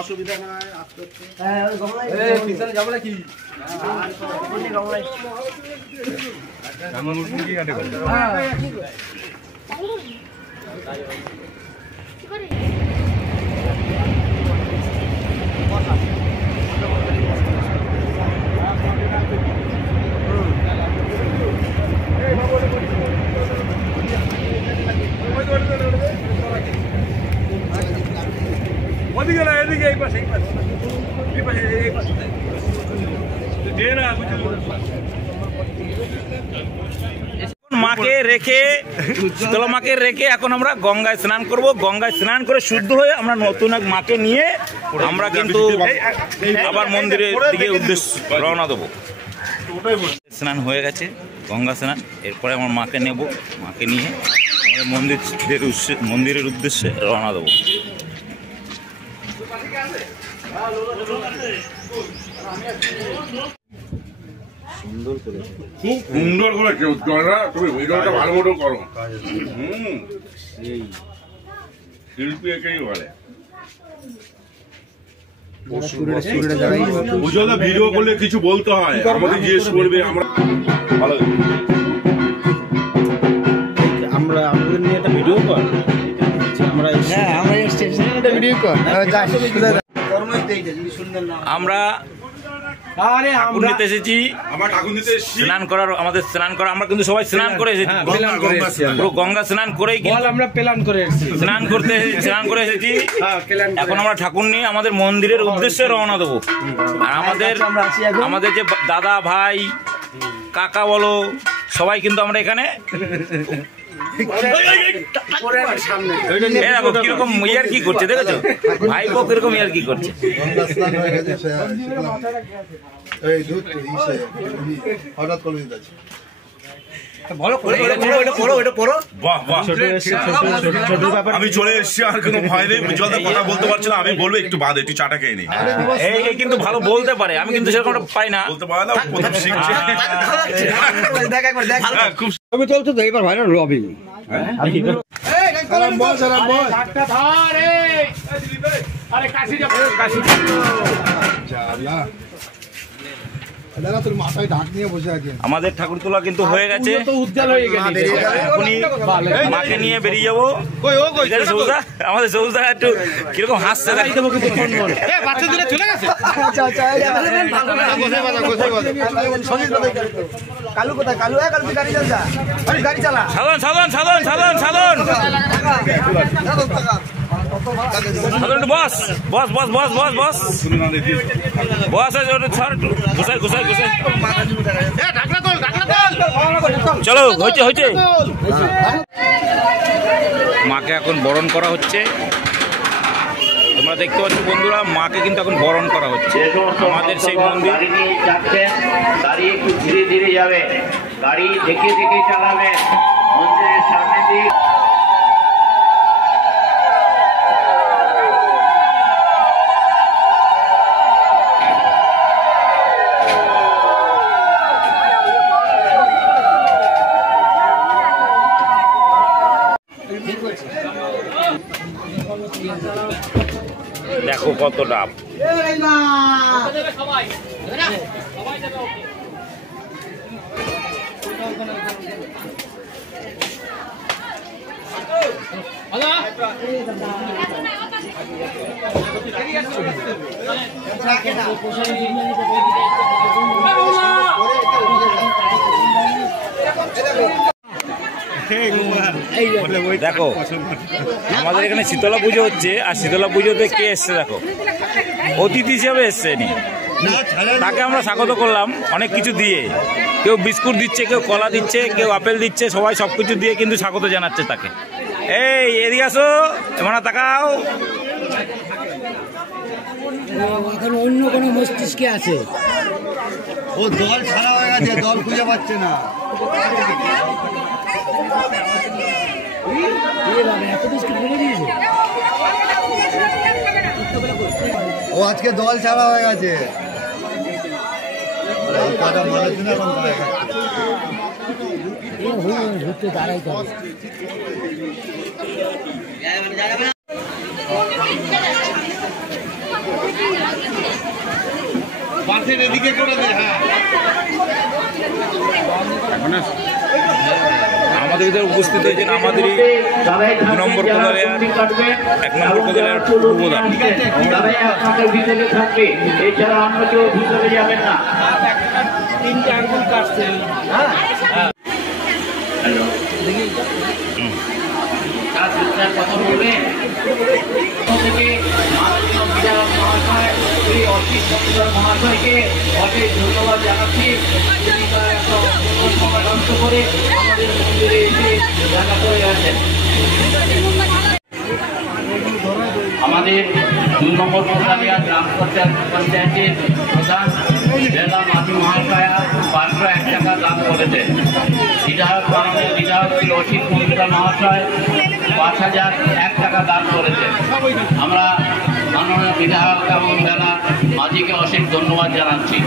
অসুবিধা নাই যাবো নাকি মাকে রেখে শীতলা মাকে রেখে এখন আমরা গঙ্গায় স্নান করব। গঙ্গায় স্নান করে শুদ্ধ হয়ে আমরা নতুন এক মাকে নিয়ে আমরা কিন্তু আবার মন্দিরের দিকে উদ্দেশ্য রওনা দেবো। স্নান হয়ে গেছে, গঙ্গা স্নান। এরপরে আমার মাকে নেব, মাকে নিয়ে আমাদের মন্দিরের উদ্দেশ্যে রওনা দেবো। খুব সুন্দর করেছে জলটা, তুমি ওই জলটা ভালো মতো করো। শিল্পী একেই বলে। ভিডিও করলে কিছু বলতে হয়, আমাদের জিজ্ঞেস করবে। আমরা আমাদের নিয়ে একটা ভিডিও কর, আমরা ঠাকুর নিতে এসেছি, স্নান করার আমাদের স্নান করা, আমরা কিন্তু সবাই স্নান করে এসেছি, পুরো গঙ্গা স্নান করেই আমরা প্ল্যান করে স্নান করে এসেছি। এখন আমরা ঠাকুর নিয়ে আমাদের মন্দিরের উদ্দেশ্যে রওনা দেবো। আর আমাদের যে দাদা ভাই কাকা বলো সবাই কিন্তু আমরা এখানে কিরকম ইয়ার কি করছে দেখেছো, ভাই বউ কিরকম ইয়ার কি করছে। আমি চলে এসেছি, আর কোনো ভয় নেই। কথা বলতে পারছি না, আমি বলবো একটু বাদে একটু চাটা খেয়ে নিই। এই কিন্তু ভালো বলতে পারে, আমি কিন্তু সেরকম পাই না, বলতে পারে না, কোথাও শিখছে। খুব চলছে তো এবার ভাইরাল লবি। আমাদের ঠাকুর তোলা কিন্তু হয়ে গেছে, এখনই মাকে নিয়ে বেরিয়ে যাবো। আমাদের সবুজদা একটু কিরকম হাসছে, সাধন সাধন সাধন সাধন সাধন বস বস বস বস বস বস বস ঘুষাই ঘুষাই ঘুষাই চলো, হয়েছে হয়েছে। মাকে এখন বরণ করা হচ্ছে, তোমরা দেখতে পাচ্ছ বন্ধুরা, মাকে কিন্তু এখন বরণ করা হচ্ছে। আমাদের সেই মন্দির গাড়ি একটু ধীরে ধীরে যাবে, গাড়ি দেখে দেখে চালাবে। মন্দিরের সামনে দিয়ে দেখো কত ডাব। দেখো আমাদের এখানে শীতলা পুজো হচ্ছে, আর শীতলা পুজোতে কে এসছে দেখো, অতিথি হিসেবে এসছে নি, তাকে আমরা স্বাগত করলাম অনেক কিছু দিয়ে। কেউ বিস্কুট দিচ্ছে, কেউ কলা দিচ্ছে, কেউ আপেল দিচ্ছে, সবাই সবকিছু দিয়ে কিন্তু স্বাগত জানাচ্ছে তাকে। এই এদিকে আসো, এমন তাকাও। এখন অন্য কোনো মস্তিষ্কে আছে, ও দল ছাড়া হয়ে গেছে, দল খুঁজে পাচ্ছে না। ও আজকে দল ছাড়া হয়ে গেছে। ঘুরতে দাঁড়াইতে হবে। বাসের এদিকে করে দে। হ্যাঁ, আমাদের ভিতরে উপস্থিত হয়েছেন আমাদেরই 2 নম্বর কোদালিয়া 1 নম্বর কোদালিয়ার উপপ্রধান। এছাড়া অন্য কেউ ভিতরে যাবেন না। কথা বলবেন মহাশয়কে অশেষ ধন্যবাদ জানাচ্ছি। সমাধান্ত করে আমাদের মন্দিরে এসে দেখা করে গেছেন। আমাদের 2 নম্বর কোদালিয়া গ্রাম পঞ্চায়েতের প্রধান জেলা মাঝি মহাশয়া 501 টাকা দান করেছেন। বিধায়ক মাননীয় বিধায়ক শ্রী অসিত মজুমদার মহাশয় 5001 টাকা দান করেছেন। আমরা মাননীয় বিধায়ক এবং জেলা মাঝিকে অশেষ ধন্যবাদ জানাচ্ছি।